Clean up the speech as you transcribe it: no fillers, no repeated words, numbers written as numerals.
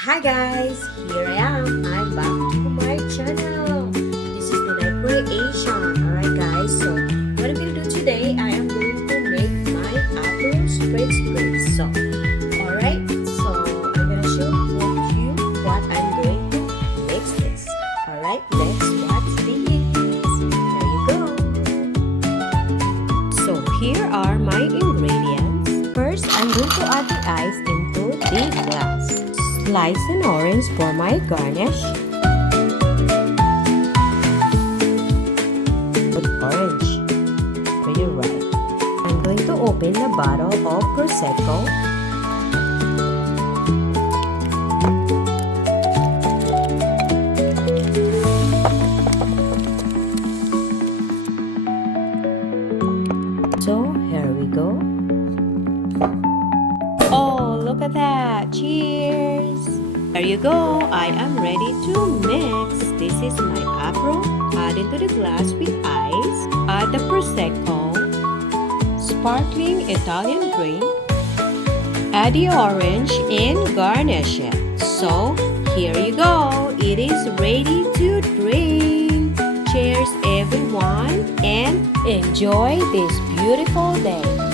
Hi guys, here I am. I'm back to my channel. This is the night creation. Alright guys, so what I'm gonna do today, I am going to make my Aperol Spritz drinks. So, alright, so I'm gonna show you what I'm going to mix this. Alright, let's watch this. There you go. So here are my ingredients. First, I'm going to add the ice into the glass. Slice an orange for my garnish. Put orange. Pretty right. I'm going to open the bottle of Prosecco. So here we go. Oh, look at that. Cheers! There you go. I am ready to mix. This is my Aperol. Add into the glass with ice. Add the Prosecco. Sparkling Italian drink. Add the orange and garnish it. So, here you go. It is ready to drink. Cheers everyone and enjoy this beautiful day.